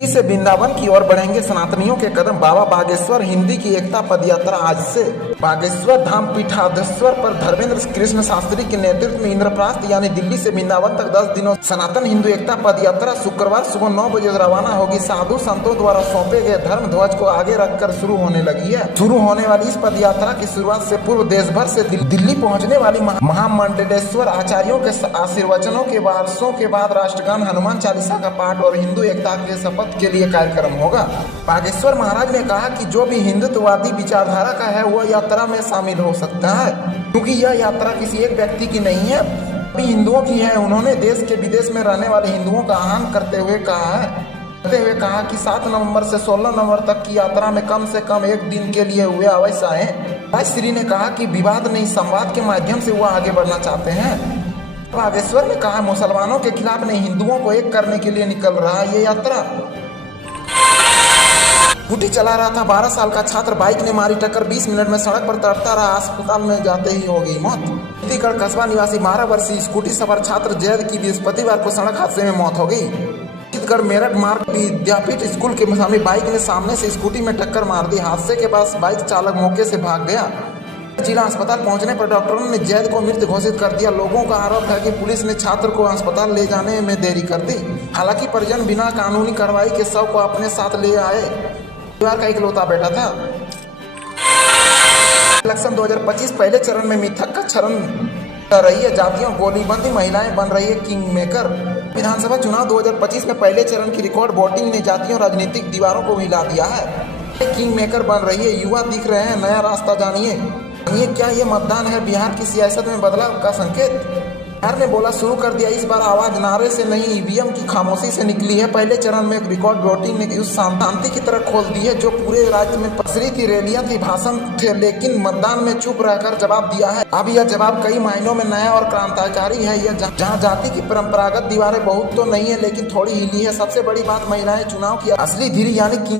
से वृंदावन की ओर बढ़ेंगे सनातनियों के कदम। बाबा बागेश्वर हिंदी की एकता पदयात्रा आज से बागेश्वर धाम पीठाधीश्वर पर धर्मेंद्र कृष्ण शास्त्री के नेतृत्व में इंद्रप्रस्थ यानी दिल्ली से वृंदावन तक 10 दिनों सनातन हिंदू एकता पदयात्रा शुक्रवार सुबह 9 बजे रवाना होगी। साधु संतों द्वारा सौंपे गए धर्म ध्वज को आगे रखकर शुरू होने लगी है। शुरू होने वाली इस पदयात्रा की शुरुआत से पूर्व देश भर से दिल्ली पहुंचने वाली महामंडलेश्वर आचार्यों के आशीर्वचनों के वर्षों के बाद राष्ट्रगान, हनुमान चालीसा का पाठ और हिंदू एकता के शपथ के लिए कार्यक्रम होगा। बागेश्वर महाराज ने कहा कि जो भी हिंदुत्ववादी विचारधारा का है वह यात्रा में शामिल हो सकता है, क्योंकि यह यात्रा किसी एक व्यक्ति की नहीं है, सभी हिंदुओं की है। उन्होंने देश के विदेश में रहने वाले हिंदुओं का आह्वान करते हुए कहा कि 7 नवंबर से 16 नवंबर तक की यात्रा में कम से कम एक दिन के लिए हुए अवश्य आए। राज श्री ने कहा कि विवाद नहीं, संवाद के माध्यम से वह आगे बढ़ना चाहते हैं। बागेश्वर ने कहा मुसलमानों के खिलाफ नहीं, हिंदुओं को एक करने के लिए निकल रहा है ये यात्रा। स्कूटी चला रहा था 12 साल का छात्र, बाइक ने मारी टक्कर, 20 मिनट में सड़क पर तड़पता रहा, अस्पताल में जाते ही हो गई मौत। छत्तीसगढ़ कस्बा निवासी 12 वर्षीय स्कूटी सवार छात्र जैद की बृहस्पतिवार को सड़क हादसे में मौत हो गई। छत्तीसगढ़ मेरठ मार्ग विद्यापीठ स्कूल के सामने बाइक ने सामने से स्कूटी में टक्कर मार दी। हादसे के बाद बाइक चालक मौके से भाग गया। जिला अस्पताल पहुंचने पर डॉक्टरों ने जैद को मृत घोषित कर दिया। लोगों का आरोप है कि पुलिस ने छात्र को अस्पताल ले जाने में देरी कर दी। हालांकि परिजन बिना कानूनी कार्रवाई के शव को अपने साथ ले आए। परिवार का इकलौता बेटा था। इलेक्शन 2025 पहले चरण में मिथक का चरण कर रही है। जातियों गोलीबंदी, महिलाएं बन रही है किंग मेकर। विधानसभा चुनाव 2025 में पहले चरण की रिकॉर्ड वोटिंग ने जातियों राजनीतिक दीवारों को हिला दिया है। किंग मेकर बन रही है, युवा दिख रहे हैं, नया रास्ता जानिए। क्या ये मतदान है बिहार की सियासत में बदलाव का संकेत? बिहार ने बोला शुरू कर दिया, इस बार आवाज नारे से नहीं ईवीएम की खामोशी से निकली है। पहले चरण में एक रिकॉर्ड वोटिंग ने उस शांति की तरह खोल दी है जो पूरे राज्य में पसरी थी। रैलियां थी, भाषण थे, लेकिन मतदान में चुप रहकर जवाब दिया है। अब यह जवाब कई मायनों में नया और क्रांतिकारी है। यह जहाँ जाति की परंपरागत दीवारें बहुत तो नहीं है, लेकिन थोड़ी हिली है। सबसे बड़ी बात, महिलाएं चुनाव की असली धीरे यानी